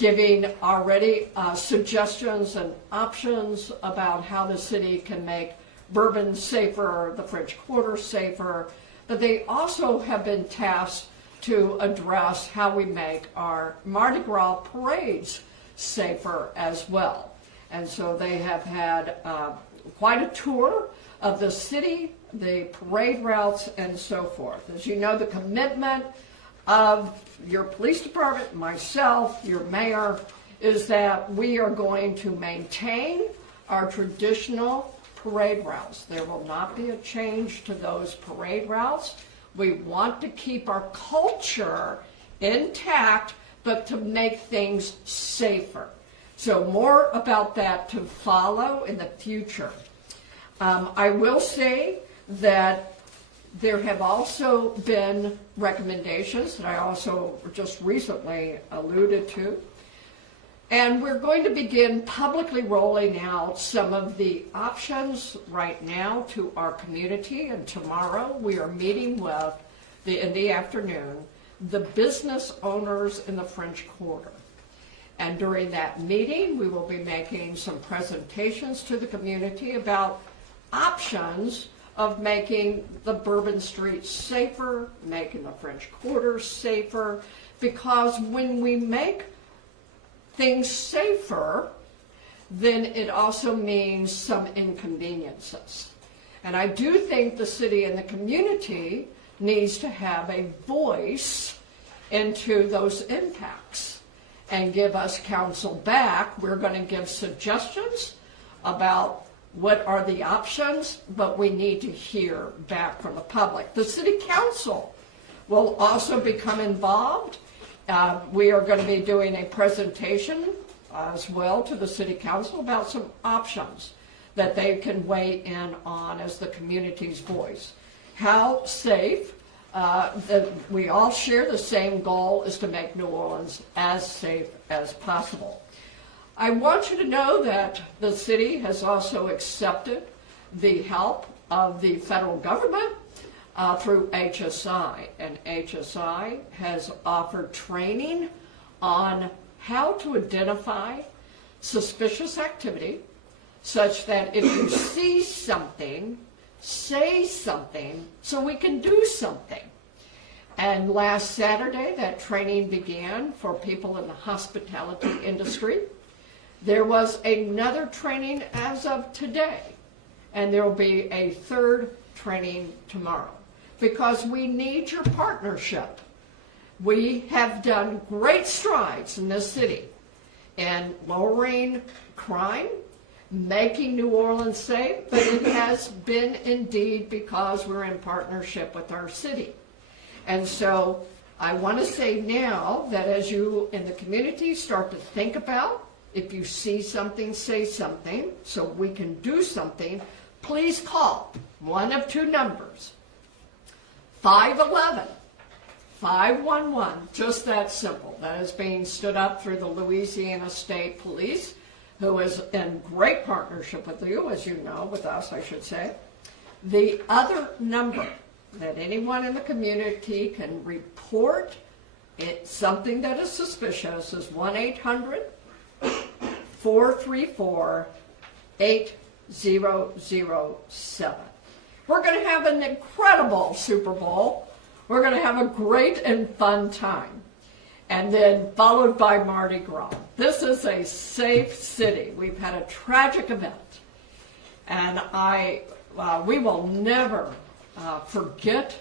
giving already suggestions and options about how the city can make Bourbon safer, the French Quarter safer, but they also have been tasked to address how we make our Mardi Gras parades safer as well. And so they have had quite a tour of the city, the parade routes, and so forth. As you know, the commitment of your police department, myself, your mayor, is that we are going to maintain our traditional parade routes. There will not be a change to those parade routes. We want to keep our culture intact, but to make things safer. So more about that to follow in the future. I will say that there have also been recommendations that I also just recently alluded to. And we're going to begin publicly rolling out some of the options right now to our community. And tomorrow we are meeting with, in the afternoon, the business owners in the French Quarter. And during that meeting, we will be making some presentations to the community about options of making the Bourbon Street safer, making the French Quarter safer, because when we make things safer, then it also means some inconveniences. And I do think the city and the community needs to have a voice into those impacts and give us counsel back. We're going to give suggestions about what are the options, but we need to hear back from the public. The city council will also become involved. We are going to be doing a presentation as well to the city council about some options that they can weigh in on as the community's voice. How safe, we all share the same goal, is to make New Orleans as safe as possible. I want you to know that the city has also accepted the help of the federal government through HSI, and HSI has offered training on how to identify suspicious activity such that if you see something, say something so we can do something. And last Saturday, that training began for people in the hospitality industry. There was another training as of today, and there will be a third training tomorrow, because we need your partnership. We have done great strides in this city in lowering crime, making New Orleans safe, but it has been indeed because we're in partnership with our city. And so I want to say now that as you in the community start to think about, if you see something, say something so we can do something, please call one of two numbers. 511-511, just that simple. That is being stood up through the Louisiana State Police, who is in great partnership with you, as you know, with us, I should say. The other number that anyone in the community can report something that is suspicious is 1-800-434-8007. We're going to have an incredible Super Bowl. We're going to have a great and fun time. And then followed by Mardi Gras. This is a safe city. We've had a tragic event. And we will never forget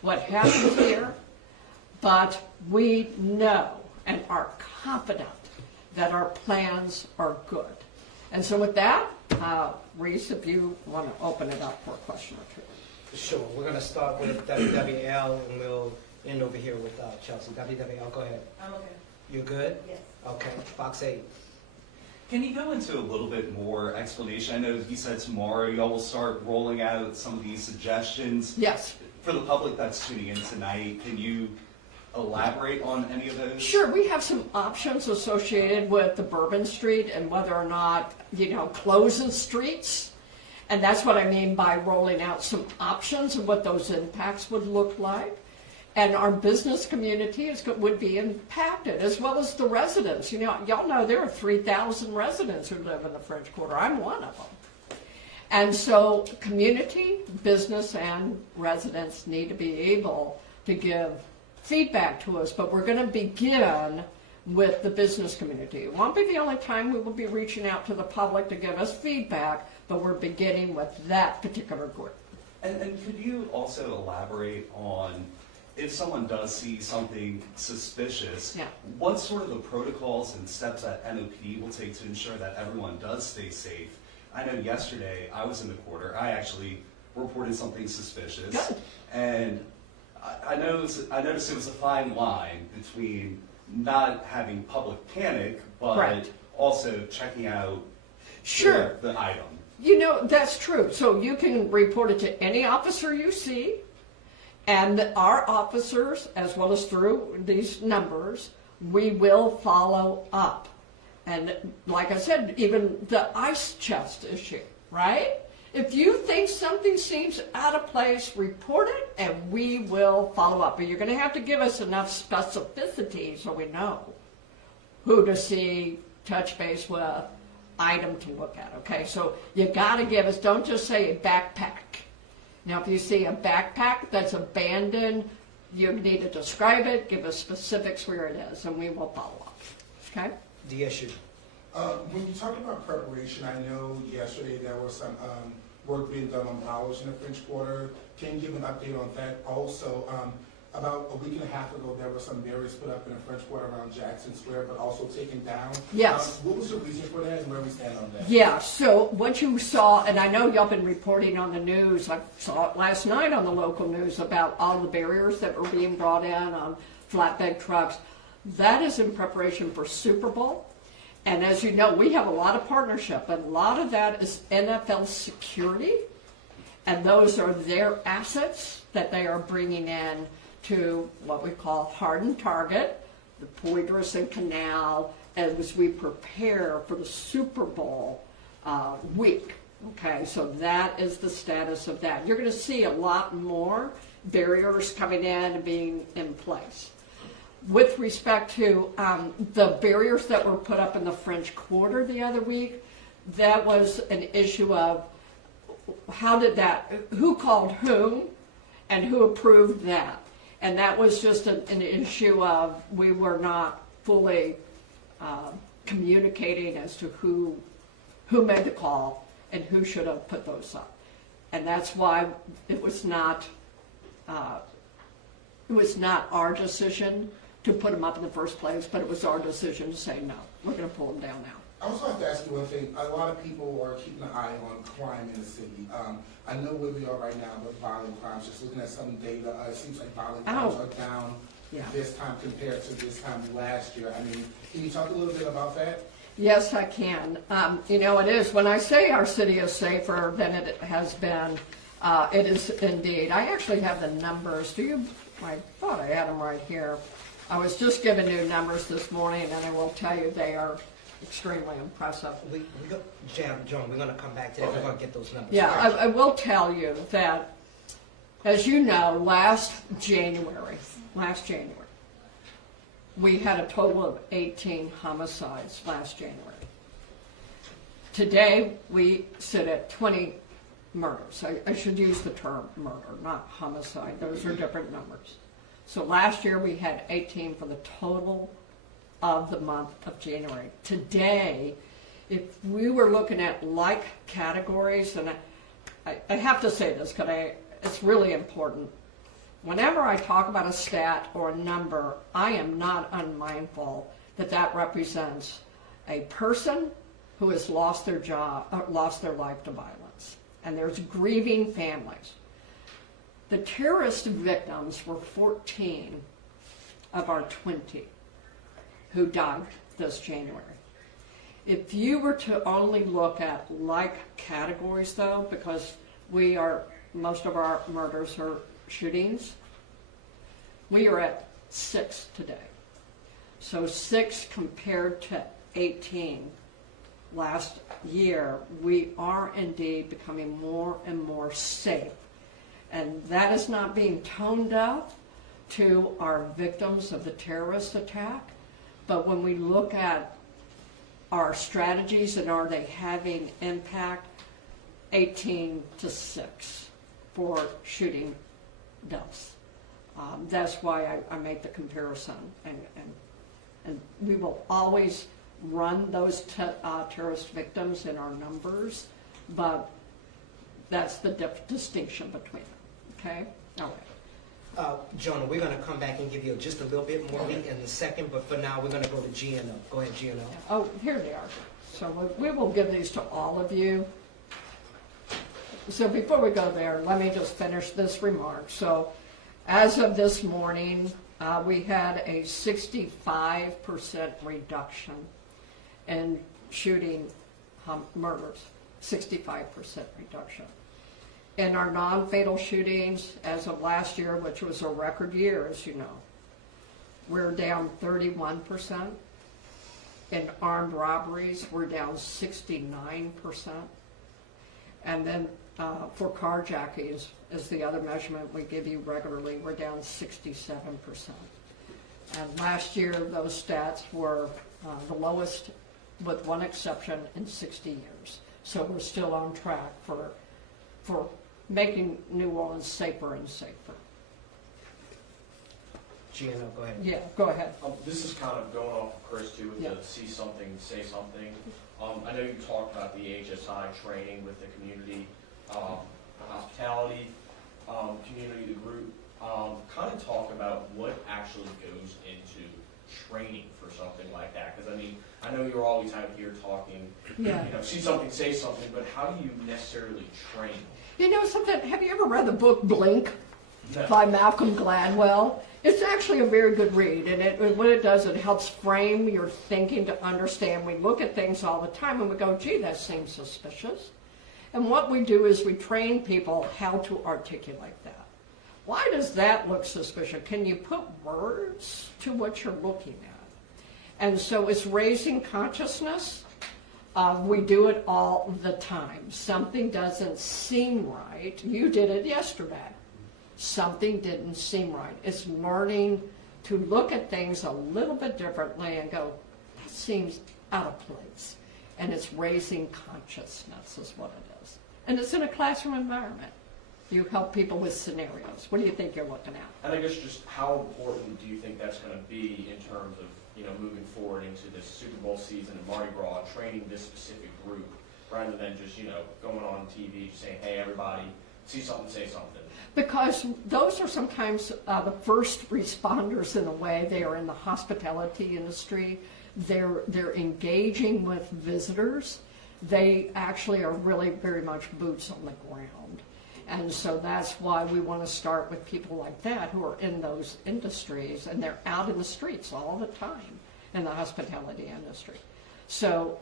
what happened here. But we know and are confident that our plans are good. And so with that, Reese, if you want to open it up for a question or two. Sure. We're going to start with WWL, and we'll end over here with Chelsea. WWL, go ahead. I'm okay. You're good? Yes. Okay. Fox 8. Can you go into a little bit more explanation? I know you said tomorrow y'all will start rolling out some of these suggestions. Yes. For the public that's tuning in tonight, can you elaborate on any of those? Sure, we have some options associated with the Bourbon Street and whether or not, closing streets. And that's what I mean by rolling out some options and what those impacts would look like. And our business community would be impacted, as well as the residents. You know, y'all know there are 3,000 residents who live in the French Quarter. I'm one of them. And so community, business, and residents need to be able to give feedback to us, but we're going to begin with the business community. It won't be the only time we will be reaching out to the public to give us feedback, but we're beginning with that particular group. And could you also elaborate on, if someone does see something suspicious, what sort of the protocols and steps that NOPD will take to ensure that everyone does stay safe? I know yesterday I was in the quarter. I actually reported something suspicious. Good. And I noticed it was a fine line between not having public panic, but Right. also checking out Sure. the item. You know, that's true. So you can report it to any officer you see, and our officers, as well as through these numbers, we will follow up. And like I said, even the ice chest issue, right? If you think something seems out of place, report it, and we will follow up. But you're going to have to give us enough specificity so we know who to see, touch base with, item to look at, okay? So you got to give us, don't just say a backpack. Now, if you see a backpack that's abandoned, you need to describe it, give us specifics where it is, and we will follow up, okay? The issue. When you talk about preparation, I know yesterday there was some work being done on bollards in the French Quarter. Can you give an update on that? Also, about a week and a half ago, there were some barriers put up in the French Quarter around Jackson Square, but also taken down. Yes. What was the reason for that, and where we stand on that? Yeah, so what you saw, and I know y'all been reporting on the news, I saw it last night on the local news about all the barriers that were being brought in on flatbed trucks. That is in preparation for Super Bowl. And as you know, we have a lot of partnership, and a lot of that is NFL security, and those are their assets that they are bringing in to what we call hardened target, the Poydras and Canal, as we prepare for the Super Bowl week. Okay, so that is the status of that. You're going to see a lot more barriers coming in and being in place. With respect to the barriers that were put up in the French Quarter the other week, that was an issue of who called whom and who approved that. And that was just an issue of we were not fully communicating as to who made the call and who should have put those up. And that's why it was not our decision to put them up in the first place, but it was our decision to say, no, we're going to pull them down now. I also have to ask you one thing. A lot of people are keeping an eye on crime in the city. I know where we are right now with violent crimes. Just looking at some data, it seems like violent crimes are down this time compared to this time last year. I mean, can you talk a little bit about that? Yes, I can. You know, it is. When I say our city is safer than it has been, it is indeed. I actually have the numbers. I thought I had them right here. I was just given new numbers this morning, and I will tell you they are extremely impressive. John, we're going to come back to that. We're going to get those numbers. Yeah, I will tell you that, as you know, last January, we had a total of 18 homicides last January. Today, we sit at 20 murders. I should use the term murder, not homicide. Those are different numbers. So last year, we had 18 for the total of the month of January. Today, if we were looking at like categories, and I have to say this because it's really important. Whenever I talk about a stat or a number, I am not unmindful that represents a person who has lost their job, lost their life to violence, and there's grieving families. The terrorist victims were 14 of our 20 who died this January. If you were to only look at like categories, though, because most of our murders are shootings, we are at 6 today. So 6 compared to 18 last year, we are indeed becoming more and more safe. And that is not being toned up, 2 are victims of the terrorist attack. But when we look at our strategies and are they having impact, 18 to 6 for shooting deaths. That's why I made the comparison. And we will always run those terrorist victims in our numbers, but that's the distinction between them, okay? All right. Jonah, we're going to come back and give you just a little bit more meat in a second, but for now, we're going to go to GNO. Go ahead, GNO. Oh, here they are. So we will give these to all of you. So before we go there, let me just finish this remark. So as of this morning, we had a 65% reduction in shooting murders, 65% reduction. In our non-fatal shootings, as of last year, which was a record year, as you know, we're down 31%. In armed robberies, we're down 69%. And then for carjackings, is the other measurement we give you regularly, we're down 67%. And last year, those stats were the lowest, with one exception, in 60 years. So we're still on track for making New Orleans safer and safer. GNO, go ahead. Yeah, go ahead. This is kind of going off of Chris too, with Yeah. the see something, say something. I know you talked about the HSI training with the community, hospitality, community, the group. Kind of talk about what actually goes into training for something like that. Because I mean, I know you're always out here talking, Yeah. you know, see something, say something, but how do you necessarily train? You know something, have you ever read the book Blink No. by Malcolm Gladwell? It's actually a very good read, and what it does, it helps frame your thinking to understand. We look at things all the time and we go, gee, that seems suspicious. And what we do is we train people how to articulate that. Why does that look suspicious? Can you put words to what you're looking at? And so it's raising consciousness. We do it all the time. Something doesn't seem right. You did it yesterday. Something didn't seem right. It's learning to look at things a little bit differently and go, that seems out of place. And it's raising consciousness is what it is. And it's in a classroom environment. You help people with scenarios. What do you think you're looking at? And I guess just how important do you think that's going to be in terms of, you know, moving forward into this Super Bowl season and Mardi Gras, training this specific group, rather than just, you know, going on TV, just saying, hey, everybody, see something, say something. Because those are sometimes the first responders in a way. They are in the hospitality industry. They're engaging with visitors. They actually are really very much boots on the ground. And so that's why we want to start with people like that who are in those industries, and they're out in the streets all the time in the hospitality industry. So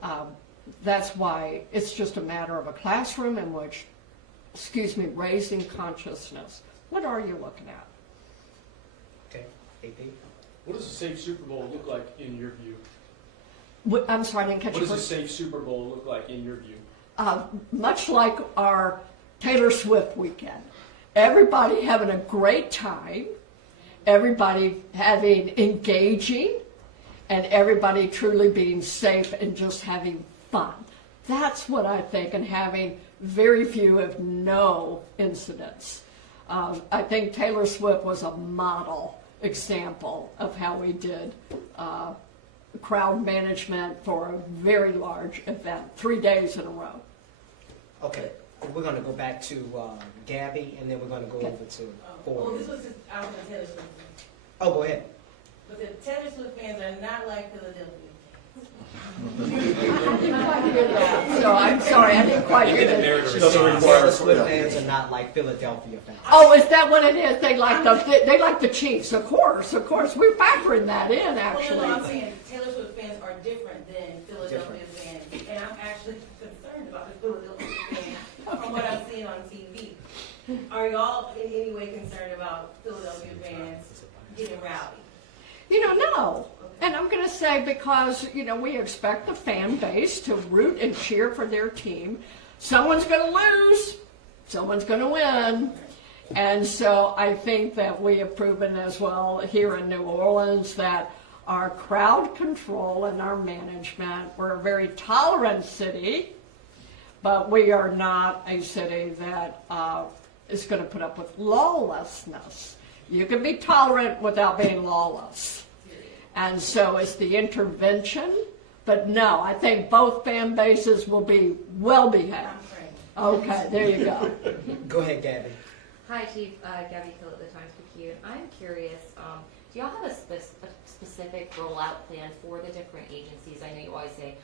that's why it's just a matter of a classroom in which, raising consciousness. What are you looking at? Okay, AP. What does a safe Super Bowl look like in your view? I'm sorry, I didn't catch What you. does a safe Super Bowl look like in your view? Much like our Taylor Swift weekend. Everybody having a great time, everybody having engaging, and everybody truly being safe and just having fun. That's what I think, and having very few, if no, incidents. I think Taylor Swift was a model example of how we did crowd management for a very large event, 3 days in a row. Okay, we're going to go back to Gabby, and then we're going to go over to Well, Ford. this was just out of the Taylor Swift. Oh, go ahead. But the Taylor Swift fans are not like Philadelphia. I didn't quite hear that, so I'm sorry, I didn't quite hear that. Taylor Swift fans are not like Philadelphia fans. Oh, is that what it is? They like the Chiefs, of course. We're factoring that in, Well, no, actually. I'm saying Taylor Swift fans are different than Philadelphia fans, and I'm actually concerned about the Philadelphia fans from what I'm seeing on TV. Are y'all in any way concerned about Philadelphia fans getting rowdy? No. And I'm going to say because, we expect the fan base to root and cheer for their team. Someone's going to lose. Someone's going to win. And so I think that we have proven as well here in New Orleans that our crowd control and our management, we're a very tolerant city, but we are not a city that is going to put up with lawlessness. You can be tolerant without being lawless. And so it's the intervention, but no, I think both fan bases will be well behaved. Okay, there you go. Go ahead, Gabby. Hi, Chief. Gabby Hill at the Times-Picayune. I'm curious, do y'all have a specific rollout plan for the different agencies? I know you always say,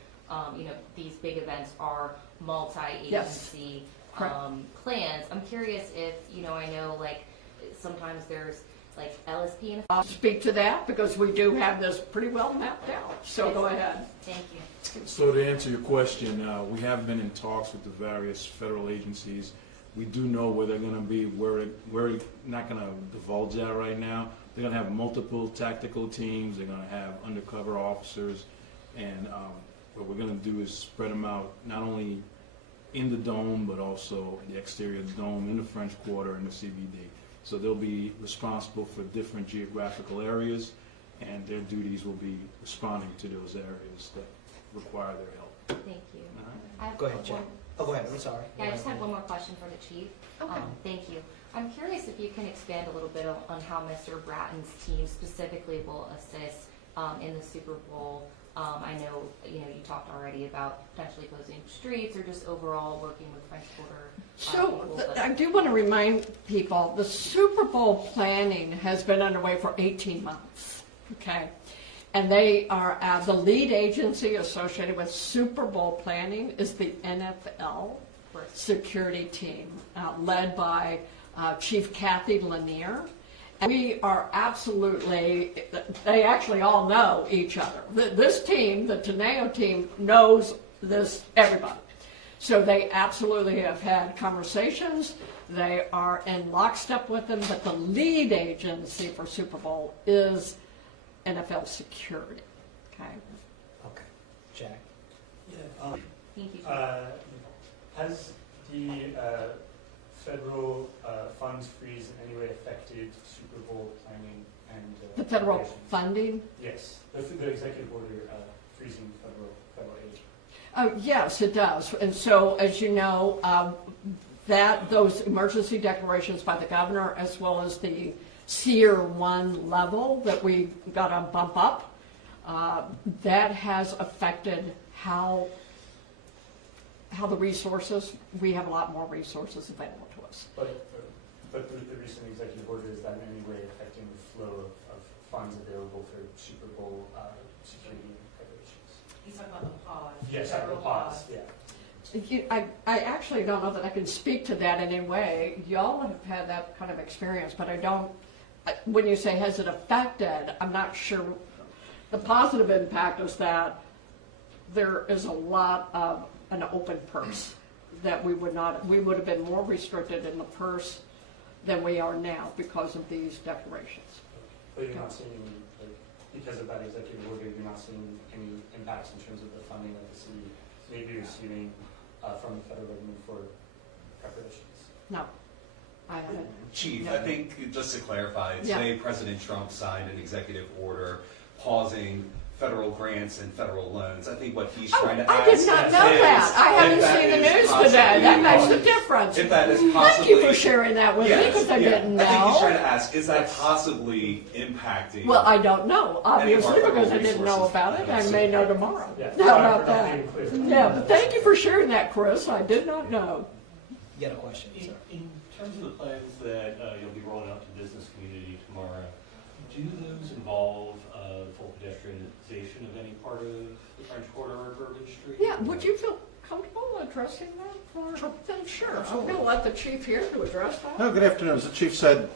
these big events are multi-agency plans. I'm curious if, I know like sometimes there's like LSP and I'll speak to that because we do have this pretty well mapped out. So go ahead. Thank you. So to answer your question, we have been in talks with the various federal agencies. We do know where they're going to be. We're not going to divulge that right now. They're going to have multiple tactical teams. They're going to have undercover officers, and what we're going to do is spread them out not only in the dome but also the exterior of the dome, in the French Quarter, and the CBD. So they'll be responsible for different geographical areas, and their duties will be responding to those areas that require their help. Thank you. All I have Go ahead, Jack. Oh, go ahead. I'm sorry. Yeah, I just had one more question for the Chief. Okay. Thank you. I'm curious if you can expand a little bit on how Mr. Bratton's team specifically will assist in the Super Bowl. I know, you talked already about potentially closing streets or just overall working with French Quarter. So I do want to remind people, the Super Bowl planning has been underway for 18 months, okay? And they are, the lead agency associated with Super Bowl planning is the NFL security team, led by Chief Kathy Lanier. And we are absolutely, they actually all know each other. This team, the Teneo team, knows everybody. So they absolutely have had conversations. They are in lockstep with them, but the lead agency for Super Bowl is NFL security. Okay. Okay. Jack. Yeah, Thank you, Chief. has the federal funds freeze in any way affected Super Bowl planning and The federal operations? funding? Yes, the executive order freezing federal aid. Oh, yes, it does. And so, as you know, those emergency declarations by the governor, as well as the Tier 1 level that we got to bump up, that has affected how the resources, we have a lot more resources available to us. But the recent executive order, is that in any way affecting the flow of funds available for Super Bowl security preparations? He's talking about the pause. Yes, federal the pause, yeah. I actually don't know that I can speak to that in any way. Y'all have had that kind of experience, but I don't, when you say has it affected, I'm not sure. The positive impact is that there is a lot of an open purse that we would have been more restricted in the purse than we are now because of these declarations. But you're not seeing, because of that executive order, you're not seeing any impacts in terms of the funding that the city may be receiving from the federal government for preparations? No, I haven't. Chief, No. I think, just to clarify, Yeah. today President Trump signed an executive order pausing federal grants and federal loans. I think what he's trying to ask I did not know that. I haven't seen the news today. That makes a difference. If that is Thank possibly... you for sharing that with me because I didn't know. I think he's trying to ask, is that possibly impacting... Well, I don't know, obviously, Any of our because I didn't know resources. about it. I may know tomorrow. Yeah. How about that? Being clear. Yeah, but thank you for sharing that, Chris. I did not know. You got a question, sir? In terms of the plans that you'll be rolling out to the business community tomorrow, do those involve full pedestrianization of any part of the French Quarter or Bourbon Street? Yeah, would you feel comfortable addressing that? Then sure. I'm going to let the chief here to address that. No, good afternoon. As the chief said,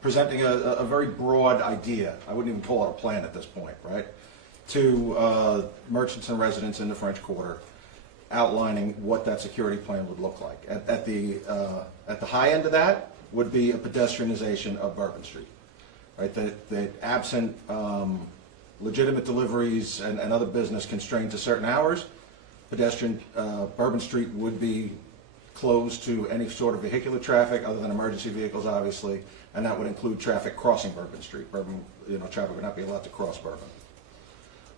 presenting a very broad idea, I wouldn't even call it a plan at this point, right, to merchants and residents in the French Quarter, outlining what that security plan would look like. At the high end of that would be a pedestrianization of Bourbon Street, right? That absent legitimate deliveries and other business constrained to certain hours, Bourbon Street would be closed to any sort of vehicular traffic other than emergency vehicles, obviously, and that would include traffic crossing Bourbon Street. Bourbon, traffic would not be allowed to cross Bourbon.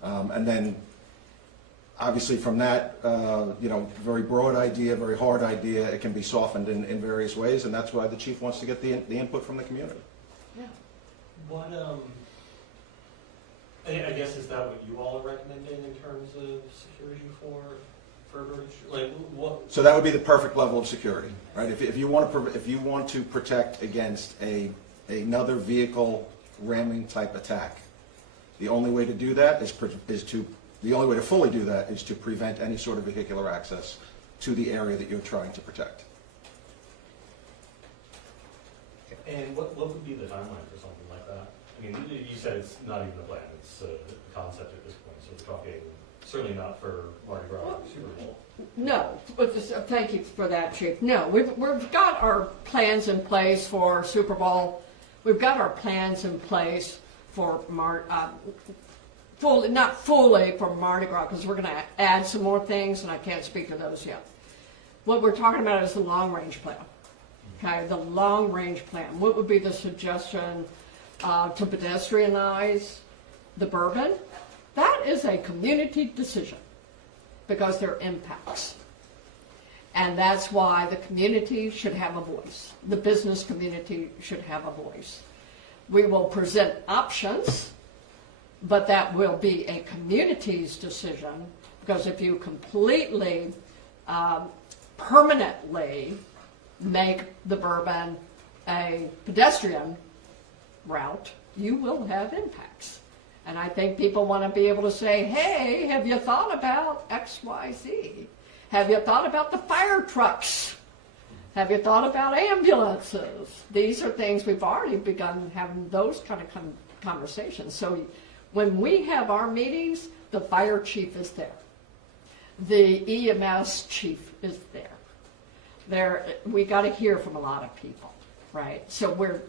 And then, obviously, from that, very broad idea, very hard idea, it can be softened in various ways, and that's why the chief wants to get the input from the community. Yeah. What, I guess, is that what you all are recommending in terms of security for Bourbon Street? Like, what? So that would be the perfect level of security, right? If you want to protect against another vehicle ramming type attack, the only way to do that the only way to fully do that is to prevent any sort of vehicular access to the area that you're trying to protect. And what would be the timeline for something like that? I mean, you said it's not even a plan, it's a concept at this point, so we're talking certainly not for Mardi Gras or Super Bowl. No, but thank you for that, Chief. No, we've got our plans in place for Super Bowl. We've got our plans in place for not fully for Mardi Gras, because we're going to add some more things, and I can't speak to those yet. What we're talking about is the long-range plan. Okay, the long-range plan. What would be the suggestion to pedestrianize the Bourbon? That is a community decision, because there are impacts. And that's why the community should have a voice. The business community should have a voice. We will present options, but that will be a community's decision, because if you completely, permanently make the Bourbon a pedestrian route, you will have impacts. And I think people want to be able to say, hey, have you thought about X, Y, Z? Have you thought about the fire trucks? Have you thought about ambulances? These are things we've already begun having those kind of conversations. So when we have our meetings, the fire chief is there. The EMS chief is there. We got to hear from a lot of people, right? So we're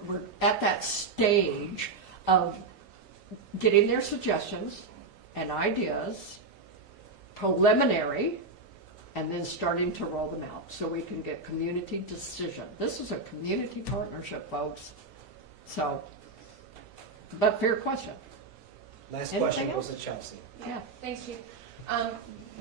at that stage of getting their suggestions and ideas, preliminary, and then starting to roll them out so we can get community decision. This is a community partnership, folks. So, but fair question. Last Anything question else? goes to Chelsea. Yeah. Thanks, Chief.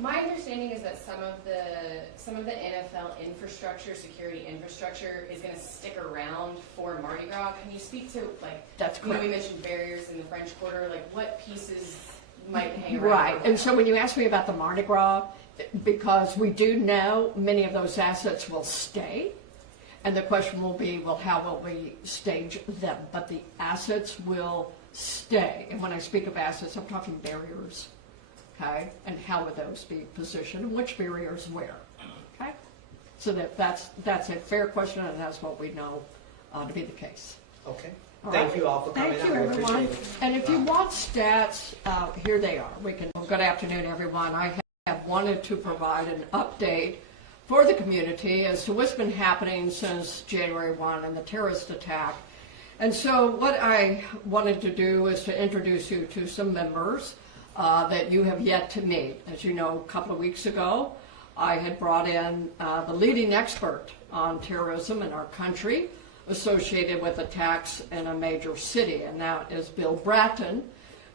My understanding is that some of the NFL infrastructure, security infrastructure, is going to stick around for Mardi Gras. Can you speak to, like, That's correct. we mentioned barriers in the French Quarter, like what pieces might hang around? Right, and so when you ask me about the Mardi Gras, because we do know many of those assets will stay, and the question will be, well, how will we stage them? But the assets will stay, and when I speak of assets, I'm talking barriers, okay? And how would those be positioned, and which barriers where, okay? So that's a fair question, and that's what we know to be the case. Okay. All Thank right. you all for coming Thank out. you, We everyone. appreciate it. And if you want stats, here they are. Good afternoon, everyone. I have wanted to provide an update for the community as to what's been happening since January 1 and the terrorist attack. And so what I wanted to do is to introduce you to some members that you have yet to meet. As you know, a couple of weeks ago, I had brought in the leading expert on terrorism in our country associated with attacks in a major city, and that is Bill Bratton,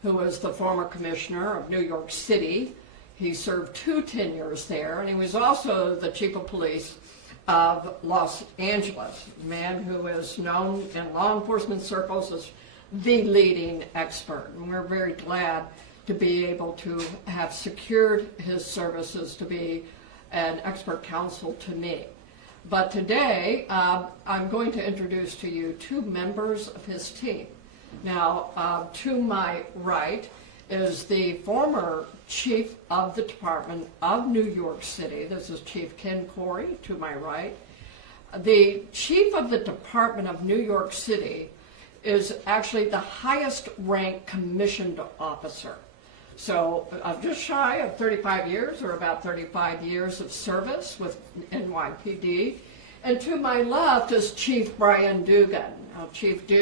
who is the former commissioner of New York City. He served 2 tenures there, and he was also the chief of police of Los Angeles, a man who is known in law enforcement circles as the leading expert. And we're very glad to be able to have secured his services to be an expert counsel to me. But today, I'm going to introduce to you 2 members of his team. Now, to my right is the former chief of the Department of New York City. This is Chief Ken Corey, to my right. The chief of the Department of New York City is actually the highest ranked commissioned officer. So just shy of 35 years, or about 35 years of service with NYPD. And to my left is Chief Brian Dugan. Now, Chief Dugan